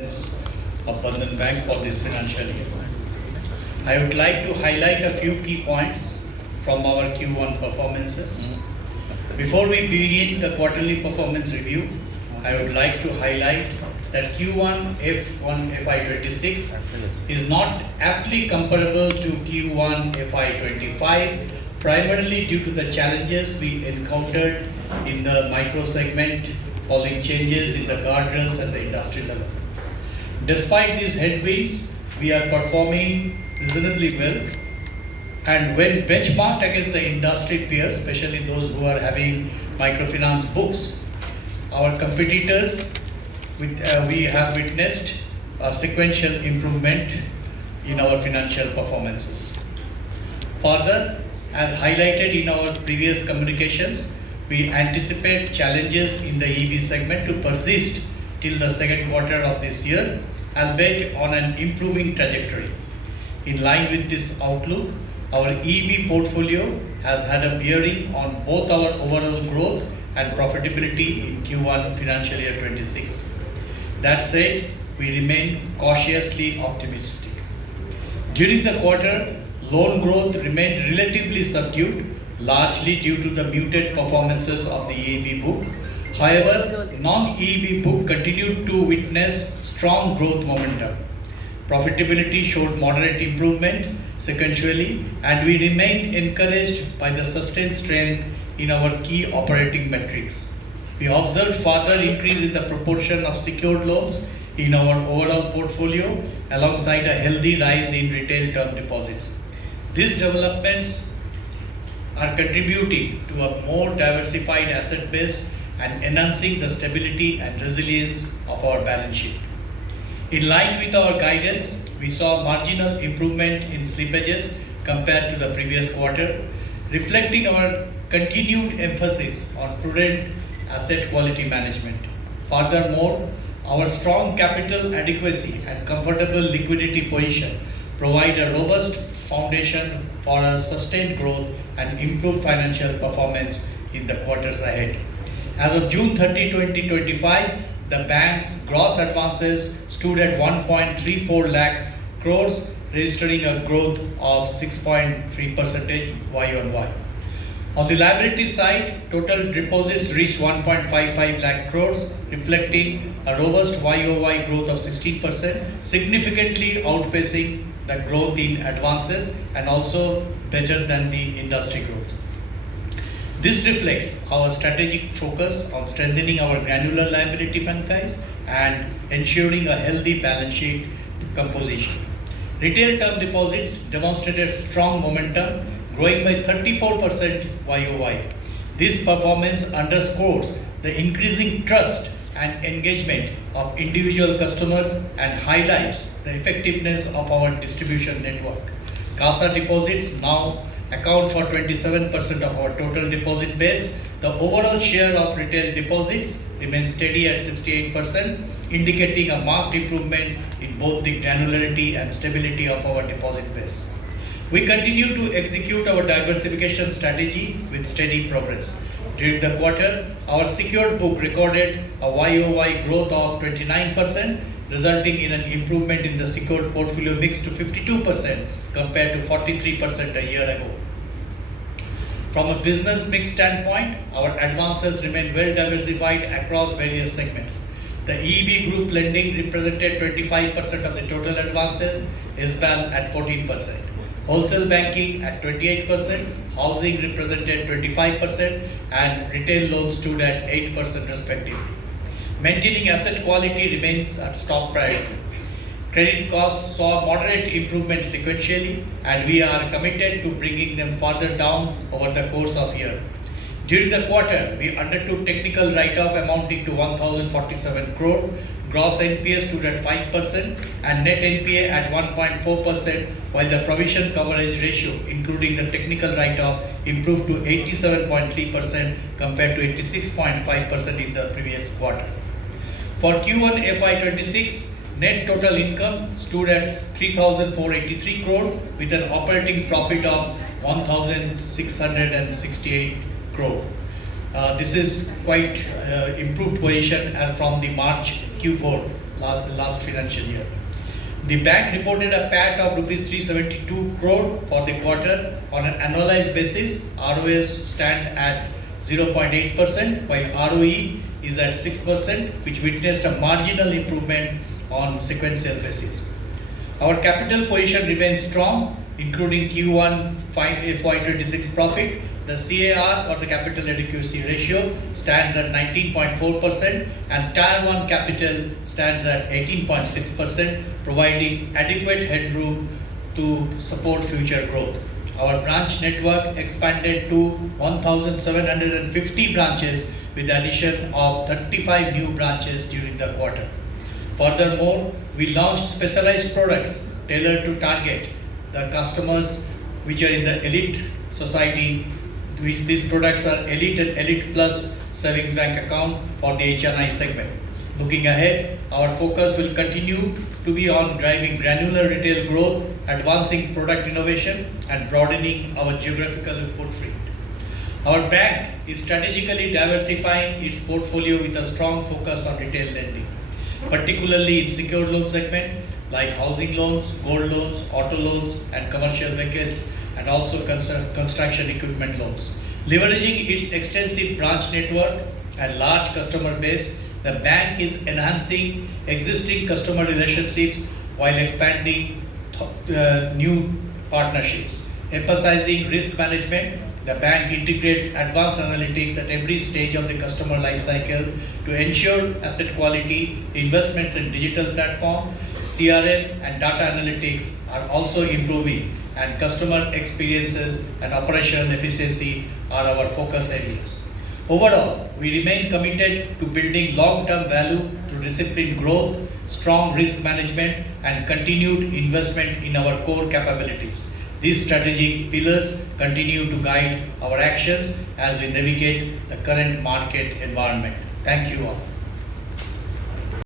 of Bandhan Bank for this financial year. I would like to highlight a few key points from our Q1 performances. Before we begin the quarterly performance review, I would like to highlight that Q1 F1 FY26 is not aptly comparable to Q1 FY25, primarily due to the challenges we encountered in the micro segment following changes in the guardrails at the industry level. Despite these headwinds, we are performing reasonably well, and when benchmarked against the industry peers, especially those who are having microfinance books, our competitors, we have witnessed a sequential improvement in our financial performances. Further, as highlighted in our previous communications, we anticipate challenges in the EV segment to persist till the second quarter of this year, albeit on an improving trajectory. In line with this outlook, our EV portfolio has had a bearing on both our overall growth and profitability in Q1 financial year 26. That said, we remain cautiously optimistic. During the quarter, loan growth remained relatively subdued, largely due to the muted performances of the EEB book. However, non-EEB book continued to witness strong growth momentum. Profitability showed moderate improvement sequentially, and we remained encouraged by the sustained strength in our key operating metrics. We observed further increase in the proportion of secured loans in our overall portfolio, alongside a healthy rise in retail term deposits. These developments are contributing to a more diversified asset base and enhancing the stability and resilience of our balance sheet. In line with our guidance, we saw marginal improvement in slippages compared to the previous quarter, reflecting our continued emphasis on prudent asset quality management. Furthermore, our strong capital adequacy and comfortable liquidity position provide a robust foundation for a sustained growth and improved financial performance in the quarters ahead. As of June 30, 2025, the bank's gross advances stood at 1.34 lakh crores, registering a growth of 6.3% Y-on-Y. On the liability side, total deposits reached 1.55 lakh crores, reflecting a robust Y-o-Y growth of 16%, significantly outpacing the growth in advances and also better than the industry growth. This reflects our strategic focus on strengthening our granular liability franchise and ensuring a healthy balance sheet composition. Retail term deposits demonstrated strong momentum, growing by 34% YoY. This performance underscores the increasing trust and engagement of individual customers and highlights the effectiveness of our distribution network. CASA deposits now account for 27% of our total deposit base. The overall share of retail deposits remains steady at 68%, indicating a marked improvement in both the granularity and stability of our deposit base. We continue to execute our diversification strategy with steady progress. During the quarter, our secured book recorded a YoY growth of 29%, resulting in an improvement in the secured portfolio mix to 52% compared to 43% a year ago. From a business mix standpoint, our advances remain well diversified across various segments. The EEB group lending represented 25% of the total advances, ISBAL at 14%. Wholesale banking at 28%, housing represented 25%, and retail loans stood at 8% respectively. Maintaining asset quality remains our top priority. Credit costs saw moderate improvement sequentially, and we are committed to bringing them further down over the course of the year. During the quarter, we undertook technical write-off amounting to 1,047 crore. Gross NPA stood at 5% and net NPA at 1.4%, while the provision coverage ratio, including the technical write-off, improved to 87.3% compared to 86.5% in the previous quarter. For Q1 FY26, net total income stood at 3,483 crore with an operating profit of 1,668 crore. This is quite improved position from the March Q4 last financial year. The bank reported a PAT of rupees 372 crore for the quarter. On an annualized basis, ROAs stand at 0.8%, while ROE is at 6%, which witnessed a marginal improvement on sequential basis. Our capital position remains strong, including Q1 FY26 profit. The CAR, or the capital adequacy ratio, stands at 19.4% and Tier 1 capital stands at 18.6%, providing adequate headroom to support future growth. Our branch network expanded to 1,750 branches with the addition of 35 new branches during the quarter. Furthermore, we launched specialized products tailored to target the customers which are in the elite society. These products are Elite and Elite Plus savings bank account for the HNI segment. Looking ahead, our focus will continue to be on driving granular retail growth, advancing product innovation, and broadening our geographical footprint. Our bank is strategically diversifying its portfolio with a strong focus on retail lending, particularly in secured loan segment like housing loans, gold loans, auto loans, and commercial vehicles, and also construction equipment loans. Leveraging its extensive branch network and large customer base, the bank is enhancing existing customer relationships while expanding new partnerships. Emphasizing risk management, the bank integrates advanced analytics at every stage of the customer life cycle to ensure asset quality. Investments in digital platform, CRM, and data analytics are also improving, and customer experiences and operational efficiency are our focus areas. Overall, we remain committed to building long-term value through disciplined growth, strong risk management, and continued investment in our core capabilities. These strategic pillars continue to guide our actions as we navigate the current market environment. Thank you all.